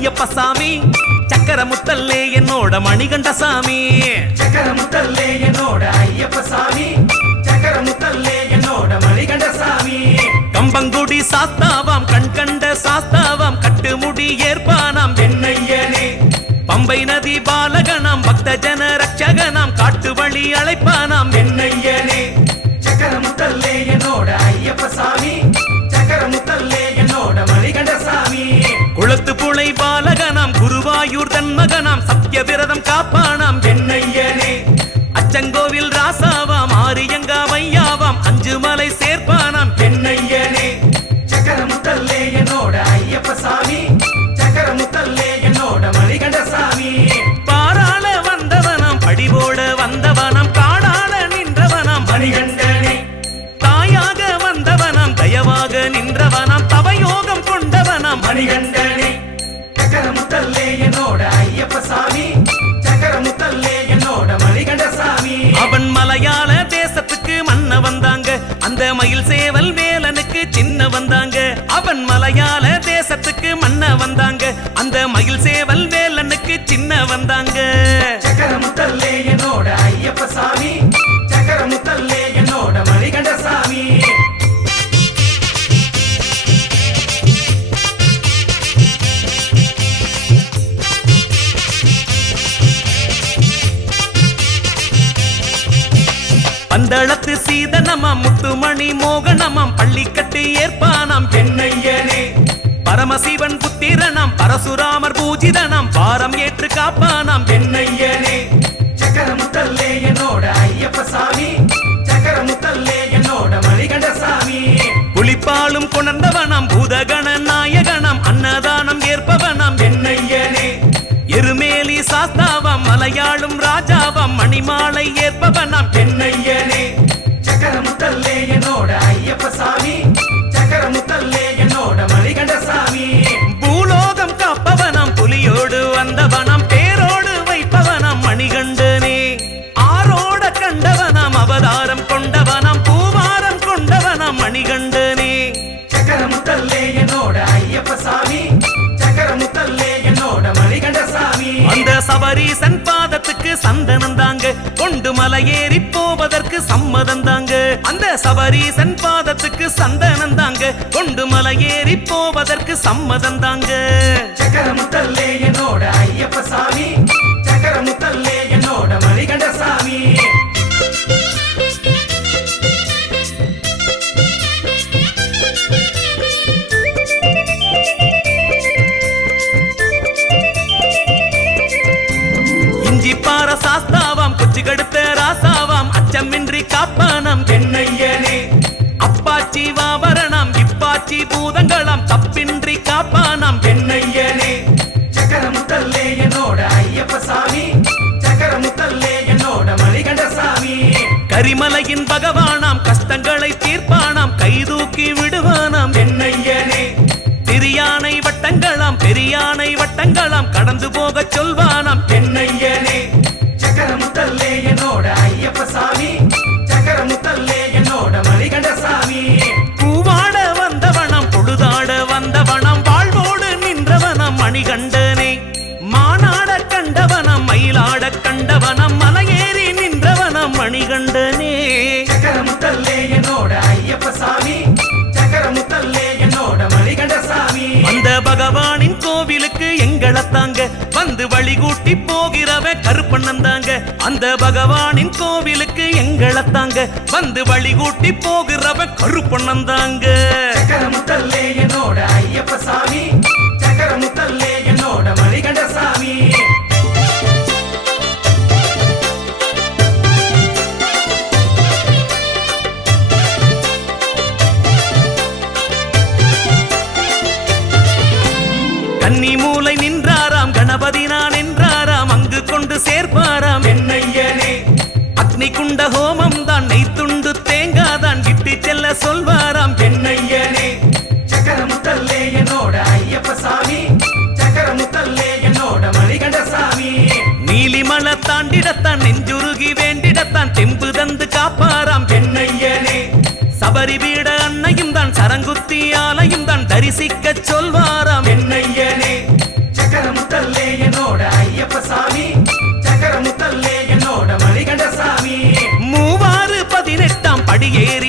ஐயப்ப சாமி சக்கர முத்தல்லே என்னோட மணிகண்ட சாமி சக்கர முத்தல்லே என்னோட ஐயப்ப சாமி சக்கர முத்தல்லே என்னோட மணிகண்ட சாமி கம்பங்குடி சாஸ்தாவாம் கண் கண்ட சாஸ்தாவாம் கட்டுமுடி ஏற்பானாம் என்னையனே. பம்பை நதி பாலகனாம் பக்த ஜன ரட்சகனாம் காட்டு வழி அழைப்பானாம் என்னையனே. நான் பெண்ணையனே. சக்கர முத்தல்லே என்னோட ஐயப்ப சாமி. சக்கர முத்தல்லே என்னோட மணிகண்ட சாமி பாராள வந்தவனம் படிவோட வந்தவனம் காடாள நின்றவனம் மணிகண்டனே. தாயாக வந்தவனம் தயவாக நின்றவனம் தவயோகம் கொண்டவனம் மணிகண்ட மலையாள தேசத்துக்கு மன்ன வந்தாங்க. அந்த மயில் சேவல் வேலனுக்கு சின்ன வந்தாங்க. சக்கர முத்தல்லே என்னோட ஐயப்ப சாமி. சக்கர முத்தல்லே என்னோட மணிகண்ட சாமி. பந்தளத்து சீதனமாம் முத்துமணி மோகனமாம் பள்ளிக்கட்டு புத்திரனாம் பரசுராமர் பூஜிதனாம் பாரம் ஏற்று காப்பானாம் என்னையனே சக்கர முத்தல்லே என்னோட ஐயப்ப சாமி. சக்கர முத்தல்லே என்னோட மணிகண்ட சாமி. புலிப்பாலும் கொணர்ந்தவனாம் பூதகண நாயகனாம் அன்னதானம் ஏற்பவனாம் என்னையனே எருமேலி சாஸ்தாவாம் மலையாளும் ராஜாவாம் மணிமாலை ஏற்பவனாம் என்னையனே சக்கர முத்தல்லே என்னோட சந்தனம் தாங்க கொண்டு மலையேறி போவதற்கு சம்மதம் தாங்க அந்த சபரீசன் பாதத்துக்கு சந்தனம் தாங்க கொண்டு மலையேறி போவதற்கு சம்மதம் தாங்க சக்கர முத்தல்லே என்னோட ஐயப்ப சாமி சக்கர முத்தல்லே என்னோட மணிகண்ட சாமி கரிமலையின் பகவானாம் கஷ்டங்களை தீர்ப்பானாம் கைதூக்கி விடுவானாம். என்னையனே பெரியானை வட்டங்களாம் பெரியானை வட்டங்களாம் கடந்து போகச் சொல்வானாம். என்னையனே சக்கர முத்தல்லே என்னோட ஐயப்ப சாமி. சக்கர முத்தல்லே என்னோட மணிகண்ட சாமி பூவாட வந்தவனாம் பொழுதாட வந்தவனாம் வாழ்வோடு மணிகண்டனே. மானாட மயிலாட கண்டவனம் சாமி சக்கர முத்தல்லே என்னோட மணிகண்ட சாமி அந்த பகவானின் கோவிலுக்கு எங்களை தாங்க. வந்து வழிகூட்டி போகிறவ கருப்பண்ணன் தாங்க. அந்த பகவானின் கோவிலுக்கு எங்களை தாங்க. வந்து வழிகூட்டி போகிறவ கருப்பண்ணன் தாங்க. சக்கர முத்தல்லே என்னோட ஐயப்ப சாமி சக்கர முத்தல்லே என்னோட மணிகண்ட சாமி என்றாராம் கொண்டு சேர்ப்பாராம் என்னையனே அக்னி குண்ட ஹோமம் தான் நெய்த்துண்டு தேங்காதான் கிட்டி செல்ல சொல்வாராம் என்னையனே சக்கர முத்தல்லே என்னோட ஐயப்ப சாமி சக்கர முத்தல்லே என்னோட மணிகண்ட சாமி நீலிமலை தாண்டிடத்தான் நெஞ்சுருகி வேண்டிடத்தான் தெம்பு தந்து காப்பாராம் என்னையனே சபரி வீட அன்னையும் தான் சரங்குத்தி ஆலையும் தான் தரிசிக்க சொல்வாராம் என்ன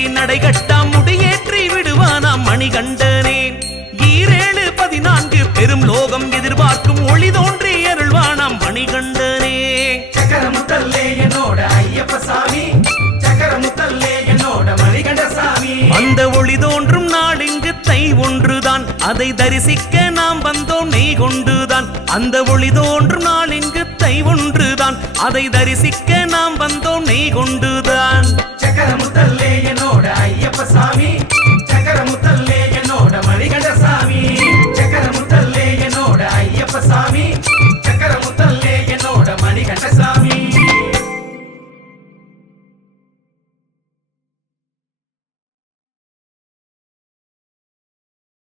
நடைகட்டாம் முடியேற்றி விடுவானாம் மணிகண்டனே? ஈரேழு பதினான்கு பெரும் லோகம் எதிர்பார்க்கும் ஒளி தோன்றி அருள்வானாம் மணிகண்டனே? சக்கரமுத்தல்லே என்னோட ஐயப்ப சாமி. சக்கரமுத்தல்லே என்னோட மணிகண்ட சாமி அந்த ஒளி தோன்றும் நாள் இங்கு தை ஒன்றுதான். அதை தரிசிக்க நாம் வந்தோம் நெய் கொண்டுதான். அந்த ஒளி தோன்றும் நாள் இங்கு தை ஒன்றுதான். அதை தரிசிக்க நாம் வந்தோம் நெய் கொண்டு கருப்பசாமி